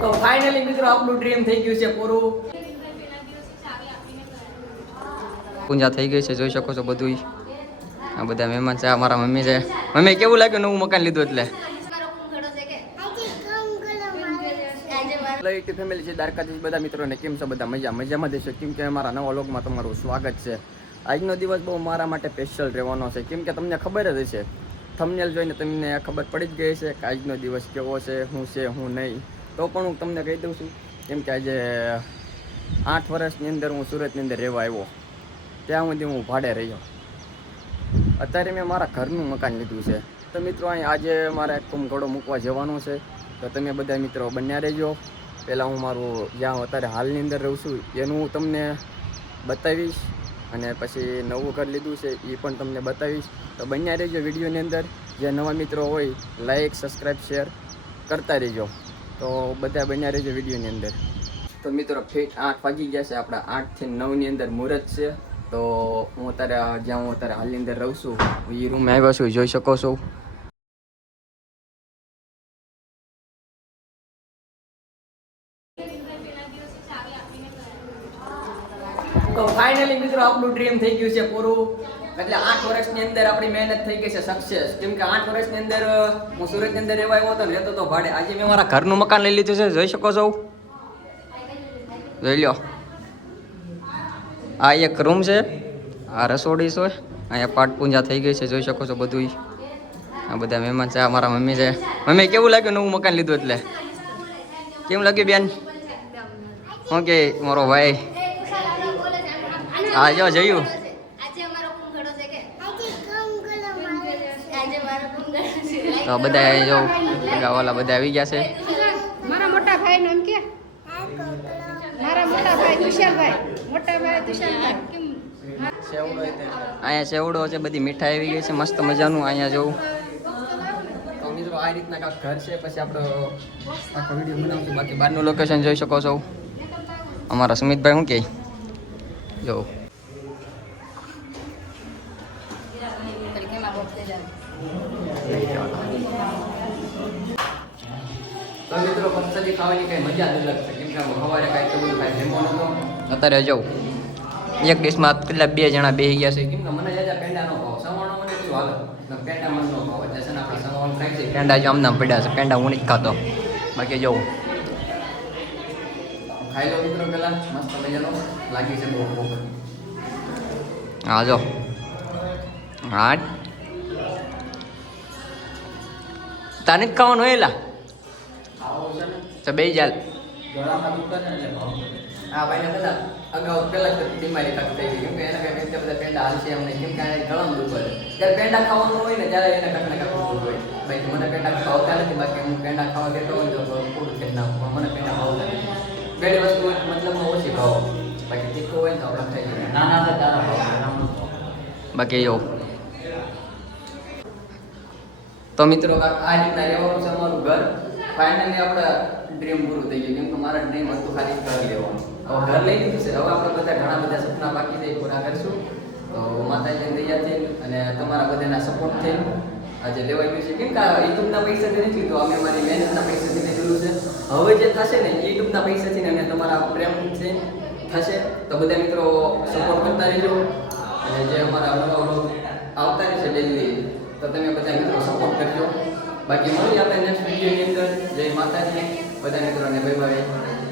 તો ફાઇનલી મિત્રો આપણું ડ્રીમ થઈ ગયું છે પૂરું. પૂજા થઈ ગઈ છે, જોઈ શકો છો બધું. આ બધા મહેમાન છે, મારા મમ્મી છે. મમ્મી કેવું લાગ્યું નવું મકાન લીધું એટલે? યુટ્યુબ ફેમિલી છે, દ્વારકાધીશ બધા મિત્રોને કેમ છો? બધા મજામાં દેશો. કેમ કે અમારા નવા વ્લોગમાં તમારું સ્વાગત છે. આજનો દિવસ બહુ મારા માટે સ્પેશિયલ રહેવાનો છે, કેમ કે તમને ખબર જ હશે, થંબનેલ જોઈને તમને ખબર પડી જ ગઈ છે કે આજનો દિવસ કેવો છે, શું છે શું નહીં. તો પણ હું તમને કહી દઉં છું, કેમ કે આજે 8 વર્ષની અંદર હું સુરતની અંદર રહેવા આવ્યો. ત્યાં સુધી હું ભાડે રહ્યો. અત્યારે મેં મારા ઘરનું મકાન લીધું છે. તો મિત્રો અહીં આજે મારે કુંભઘોડો મૂકવા જવાનું છે, તો તમે બધા મિત્રો બન્યા રહેજો. પહેલાં હું મારું જ્યાં અત્યારે હાલની અંદર રહું છું એનું હું તમને બતાવીશ, અને પછી નવું ઘર લીધું છે એ પણ તમને બતાવીશ. તો બન્યા રહેજો વિડીયોની અંદર. જે નવા મિત્રો હોય લાઈક, સબસ્ક્રાઈબ, શેર કરતા રહેજો. તો બધા બન્યા રહેજો વિડીયોની અંદર. તો મિત્રો ફિટ 8 વાગી ગયા છે. આપણા 8 થી 9 ની અંદર મુહૂર્ત છે. તો હું અત્યારે જ્યાં હું અત્યારે હાલની અંદર રહું છું એ રૂમે આવ્યો છું, જોઈ શકો છો. તો ફાઇનલી મિત્રો આપણું ડ્રીમ થઈ ગયું છે પૂરું. એટલે 8 વર્ષની અંદર આપણી મહેનત થઈ ગઈ છે સક્સેસ. કેમ કે 8 વર્ષની અંદર હું સુરતની અંદર રહેવા આવ્યો હતો ને, રહેતો હતો ભાડે. આજે મેં મારા ઘરનું મકાન લઈ લીધું છે, જોઈ શકો છો. જોઈ લો, આ એક રૂમ છે, આ રસોડી છે, અહીંયા પાઠ પૂજા થઈ ગઈ છે, જોઈ શકો છો બધું. આ બધા મહેમાન છે, આ મારા મમ્મી છે. મમ્મી કેવું લાગ્યું નવું મકાન લીધું એટલે? કેવું લાગ્યું બેન? ઓકે મારો ભાઈ આ જો જોયું. તો બધા જો વાલા બધા આવી ગયા છે. મારા મોટા ભાઈ નામ કે મારા મોટા ભાઈ તુષારભાઈ, મોટા ભાઈ તુષારભાઈ. કેમ અહીંયા સેવડો છે, બધી મીઠાઈ આવી ગઈ છે મસ્ત મજાનું. અહીંયા જોઉં તો મિત્રો આ રીતના કાંઈક ઘર છે. પછી આપણો આખો વિડીયો બનાવશું. બાકી બહારનું લોકેશન જોઈ શકો છો. અમારા સુમિતભાઈ શું કહે જો. તો મિત્રો પંચલી ખાવાની કઈ મજા જ અલગ છે, કેમ કે સવારે કાંઈ તો બધું કાંઈ જમવાનું હતો. અત્યારે જાઉં એક ડિશમાં કેટલા 2 જણા બેસી ગયા છે. કેમ કે મને જાજા પેંડા નો ભાવ, સવાણો મને શું હાલે, પેંડા મને નો ભાવ. જશે ને આપણે સવાણું ખાઈ છે, પેંડા જો આમનામ પડ્યા છે, પેંડા હું નથી ખાતો. બાકી જવું ખાઈ લો મિત્રો પેલા, મસ્ત મજાનો લાગી છે બહુ ભૂખ. હા જો હા તાને જ ખાવાનું એલા તો બે જાલ. હા ભાઈ ને બધા અગાઉ પહેલાં જ બીમારી કાંક થઈ ગઈ, કેમ કે એના કાંઈક એટલા બધા પેંડા હાલશે અમને, કેમ કે ગળામાં દુખે છે. જ્યારે પેંડા ખાવાનું હોય ને ત્યારે એને કાંઈક ને કાંઈક દુખતું હોય. ભાઈ મને પેંડા ખાવતા નથી, બાકી હું પેંડા ખાવા દેતો હોય તો પૂરું થઈ નાખું. મને પેંડા ખાવતા નથી. બેડી વસ્તુ મતલબમાં ઓછી ખાઓ, બાકી તીખું હોય ને તો આપણે ખાઈ જઈએ. નાના હતા તારા બાકી એવું. તો મિત્રો આ રીતના રહેવાનું છે અમારું ઘર. ફાઇનલી આપણે ડ્રીમ પૂરું થઈ ગયું, કેમ કે મારા ડ્રીમ હતું ખાલી ઘર લેવાનું. હવે ઘર લઈ લીધું છે. હવે આપણે બધા ઘણા બધા સપના બાકી છે, પૂરા કરશું. તો માતાજીની દયાથી અને તમારા બધાના સપોર્ટથી આજે લેવાઈ ગયું છે. કેમ કે યુટ્યુબના પૈસાથી નથી, તો અમે અમારી મહેનતના પૈસાથી લીધેલું છે. હવે જે થશે ને યુટ્યુબના પૈસાથી ને તમારા પ્રેમથી થશે. તો બધા મિત્રો સપોર્ટ કરતા રહેજો, અને જે અમારા વ્લોગ આવતા રહેશે ડેલી, તો તમે બધા મિત્રો સપોર્ટ કરજો. બાકી મળીએ આપણે નેક્સ્ટ વિડીયોની અંદર. જય માતાજી બધા મિત્રોને, બાય બાય.